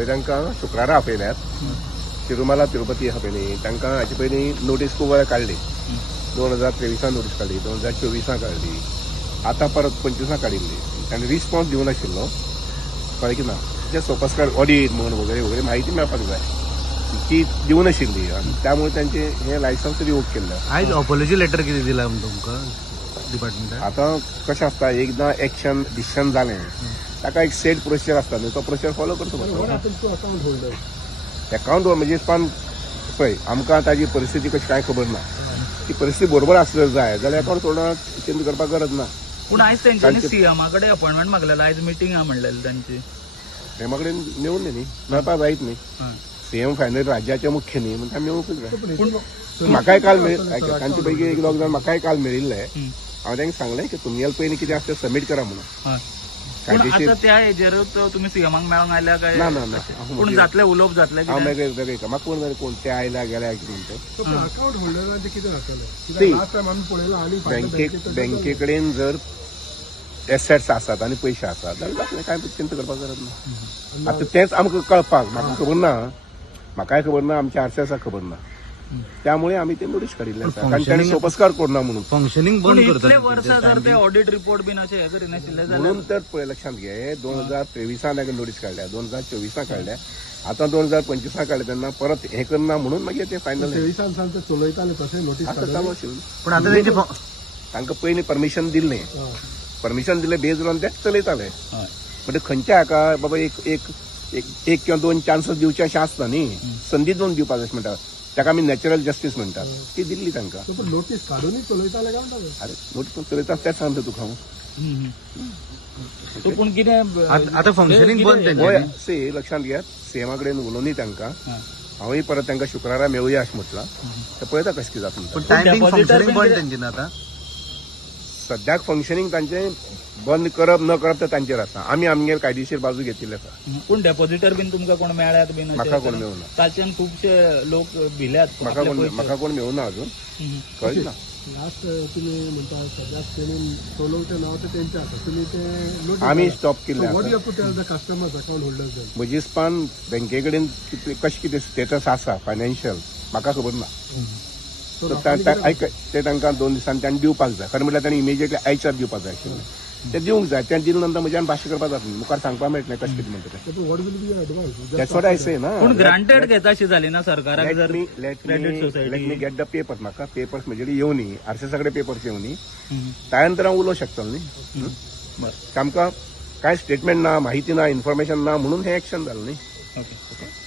हांवें तांकां शुक्रारा आपयल्यात, तिरुमला तिरुपती आपयली, तांकां हाचे पयलीं नोटीस खूब वेळा काडली. 2023 नोटीस काडली, 2024 काडली, आतां परत 25 काडिल्ली. तांणी रिस्पॉन्स दिवं नाशिल्लो, कळ्ळें की ना. जे सोपस्कार ऑडिट म्हण वगैरे वगैरे म्हायती मेळपाक जाय ती दिवं नाशिल्ली आनी त्यामुळे तांचे हे लायसन्स रिवोक केल्ले. आयज अपॉलॉजी लेटर कितें दिला तुमकां डिपार्टमेंटान? आतां कशें आसता, एकदां एक्शन डिसिशन जालें ताका एक सेट प्रोसिजर आसता न्ही, तो प्रोसिजर फॉलो करचो पडटा. अकाउंट म्हणजे पान पळय, आमकां ताजी परिस्थिती कशी काय खबर ना. ती परिस्थिती बरोबर आसल्यार जाय जाल्यार अकाउंट सोडून चेंज करपाक गरज ना. पूण आयज तेंच्यांनी सीएमा कडेन अपॉइंटमेंट मागलेलो, आयज मिटींग आहा म्हणलेली तांची. सीएमा कडेन मेळून न्ही, मेळपाक जायत न्ही. सीएम फायनल राज्याचे मुख्य न्ही, म्हणटा मेळूंकच जाय. म्हाकाय काल तांचे पैकी एक दोग जाण म्हाकाय काल मेळिल्ले. हांवें तांकां सांगलें की तुमगेले पयलीं कितें आसता सबमीट करा म्हणून. पूण आतां त्या हेजेरूच तुमी सीएमाक मेळोंक आयल्या काय? ना ना ना, पूण जातले उलोवप जातले हांव मेळटा म्हाका कोण जाय, कोण ते आयल्या गेल्या म्हणटा. अकाउंट होल्डरांचे कितें जातलें? लास्ट टायम आमी पळयलां आनी बँके कडेन जर एसेट्स आसात आनी पयशे आसात जाल्यार जातलें, कांय चिंता करपाक गरज ना. आतां तेंच आमकां कळपाक म्हाका खबर ना, म्हाकाय खबर ना, आमच्या आरसीएसाक खबर ना. त्यामुळे आम्ही ते नोटीस काडिल्ले आसा कारण ताणें सोपस्कार करना म्हणून. फंक्शनिंग बंद इतले वर्सां जर ते ऑडिट रिपोर्ट बीन अशें हें करिनाशिल्ले जाल्यार म्हणून तर पळय लक्षात घे, 2023 नोटीस काडल्या, 2024 काडल्या, आतां 2025 काडल्या, तेन्ना परत हे करना म्हणून मागीर ते फायनल 23 चलयताले तशें नोटीस चालू आशिल्लें. पण आता तेंचे तांकां पयलीं परमिशन दिल्लें, परमिशन दिल्लें बेज ऑन तेच चलयताले. म्हणजे खंयच्या हाका बाबा एक किंवा दोन चान्सेस दिवचे अशें आसता न्ही, संदी दोन दिवपाक अशें म्हणटा, ताका आमी नॅचरल जस्टीस म्हणटात, ती दिल्ली तांकां. नोटीस काडूनच चलयताले काय म्हणटा? अरे नोटीस चलयता तेच सांगता तुका हांव. पूण कितें आता फंक्शनिंग बंद तेंचे. से लक्षात घ्या, सीएमा कडेन उलोवनी तांकां, हांवूय परत तांकां शुक्रारा मेळुया अशें म्हटलां. ते पळयता कशें कितें जाता. पण टायमिंग फंक्शनिंग बंद तेंचे आता सद्याक फंक्शनिंग तांचें बंद करप न करप ते तांचेर आसा. आमी आमगेर कायदेशीर बाजू घेतिल्ली आसा. पूण डेपॉझिटर बीन तुमकां कोण मेळ्यात बीन? म्हाका कोण मेळुना. तालच्यान खुबशे लोक भिल्यात. म्हाका कोण मेळुना अजून, कळ्ळें ना. लास्ट तुमी म्हणटा सद्याक तेणी चलोवचें नांव तें तेंचें आसा, तुमी तें आमी स्टॉप केल्लें वॉट आसा. You to tell the customers account holders then? म्हजे हिसपान बँके कडेन कशें कितें स्टेटस आसा फायनान्शियल म्हाका खबर ना. ते तांकां 2 दिसांनी तांणी दिवपाक जाय. खरें म्हटल्यार तांणी इमिजिएटली आयच्यार दिवपाक जाय आशिल्लें. ते दिवंक जाय. तें दिले नंतर म्हज्यान भाश्य करपाक जाता, मुखार सांगपाक मेळटलें कशें कितें म्हणटा तें. What will be advance? That's what I say ना. पूण ग्रांटेड घेताशी जाली ना सरकाराक जर लेट क्रेडीट सोसायटी. मी गेट द पेपर्स. म्हाका पेपर्स म्हणजे येवनी, आरसीएसा कडेन पेपर्स येवनी, त्या नंतर हांव उलोवंक शकतलो न्ही. आमकां कांय स्टेटमेंट ना, माहिती ना, इन्फॉर्मेशन ना म्हणून हें एक्शन जालें न्ही. ओके.